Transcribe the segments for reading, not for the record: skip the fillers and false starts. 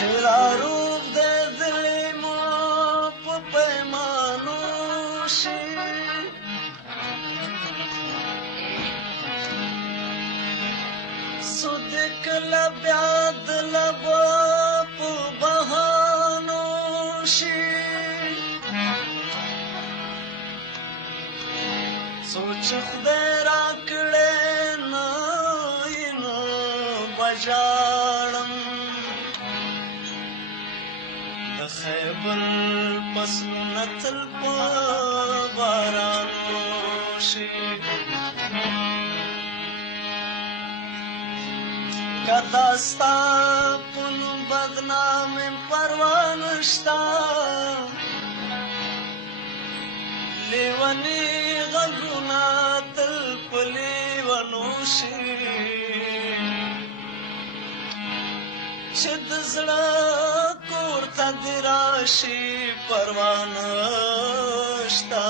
شراروب د دل مو په پیمانو شي سود کله بیا د لبا په بهانو شي سوچ خدای راکړې نه بجاړم د خیبر فصلونه تل په بارانو شي که دا ستا په نوم بدنام یم پروا نشته لیوني غږونه تل په لیونو شي چې د زړه کور ته دې راشي پروا نشته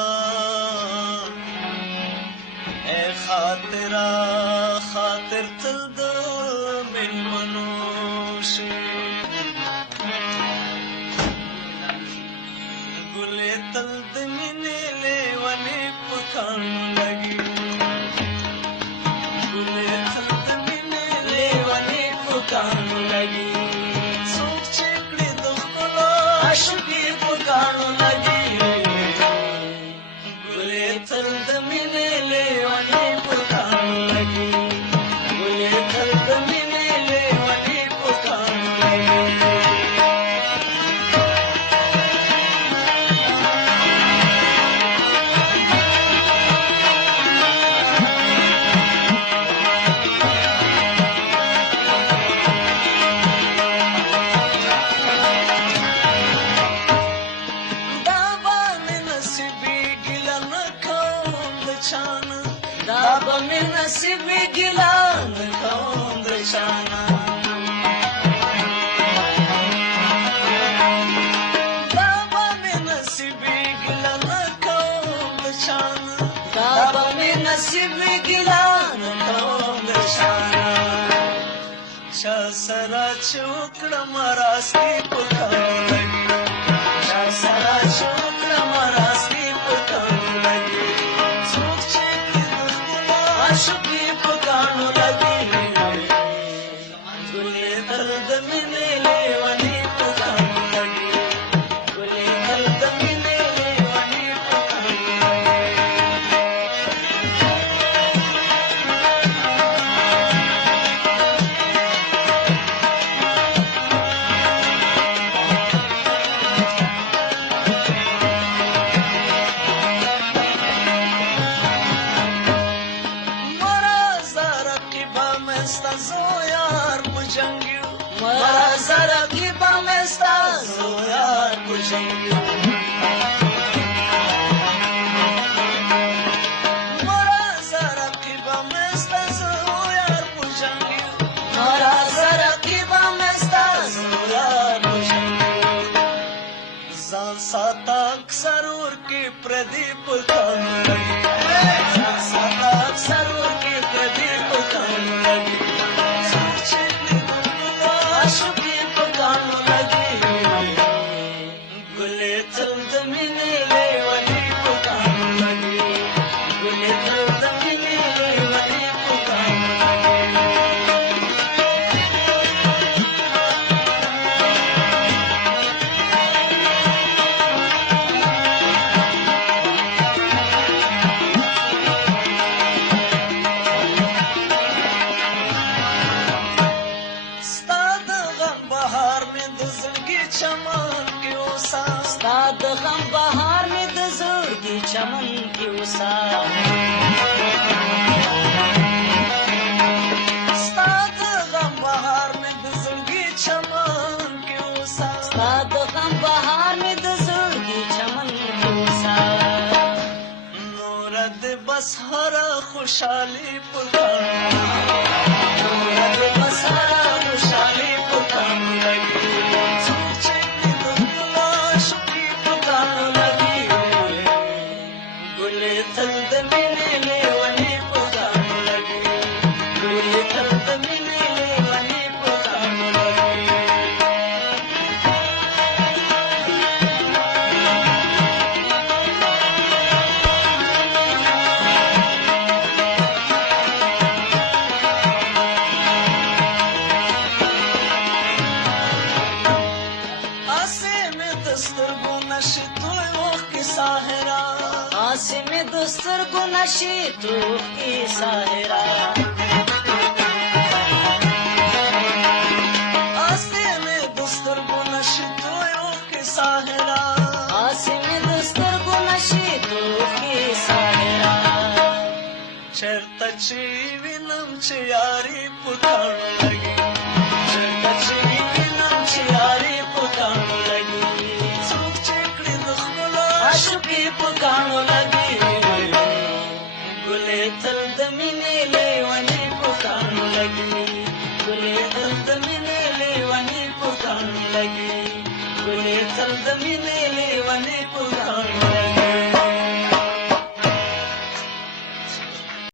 ای خاطره خاطر تل د مېلمنو شي ګلې تل د مینې لیونې په کاڼو لګي ګلې تل د مینې لیونې په کاڼو لګي څوک چې کړي د ښکلا عاشقي په کاڼو لګي ګلې تل د مینې لیونې په کاڼو لګي ګلې تل د مینې لیونې په کاڼو لګي دا به مې نصیب وي ګیله نه کوم د چانه دا به مې نصیب وي ګیله نه کوم د چانه دا به مې نصیب وي ګیله نه کوم د چانه چا سره چې وکړم راستي په کاڼو لګي چا سره چې وکړم راستي په کاڼو لګي عاشقي په کاڼو لګي ګلې تل د مینې لیونې په کاڼو لګي ګلې تل د مینې لیونې په کاڼو لګي ستا زو یار په جنګ یو مرزه رقیبه مې ستا زو یار په جنګ یو مرزه رقیبه مې ستا زو یار په جنګ یو مرزه رقیبه مې ستا زو یار په جنګ یو ځان ساته اکثر ورکې پردي په کاڼو لګي ځان ساته اکثر ورکې پردي په کاڼو لګي عاشقي په کاڼو لګي ګلې تل د مینې لیونې په کاڼو لګي ګلې تل د مینې لیونې په کاڼو لګي ستا د غم بهار مې د زړګي چمن کې اوسه ستا د غم بهار مې د زړګي چمن کې اوسه ستا د غم بهار مې د زړګي چمن کې اوسه نوره دې بس هره خوشحالي په کاڼو نوره دې بس هره خوشحالي په کاڼو لګي ګلې تل د مینې لیونې په کاڼو لګي ګلې تل د مینې لیونې په کاڼو لګي نشي توخ کی ساحرا آسم دستر کو نشي توخ کی ساحرا آسم دستر کو نشي توخ کی ساحرا چرته چې وینم چې یاري پټاړو لګي چرته چې وینم چې یاري پټاړو لګي څوک چې کړي د خپل عاشقي پټاړو لګي ګلې تل د مینې لیوانې پټاړو لګي ګلې تل د مینې لیوانې پټاړو لګي ګلې تل د مینې لیوانې پټاړو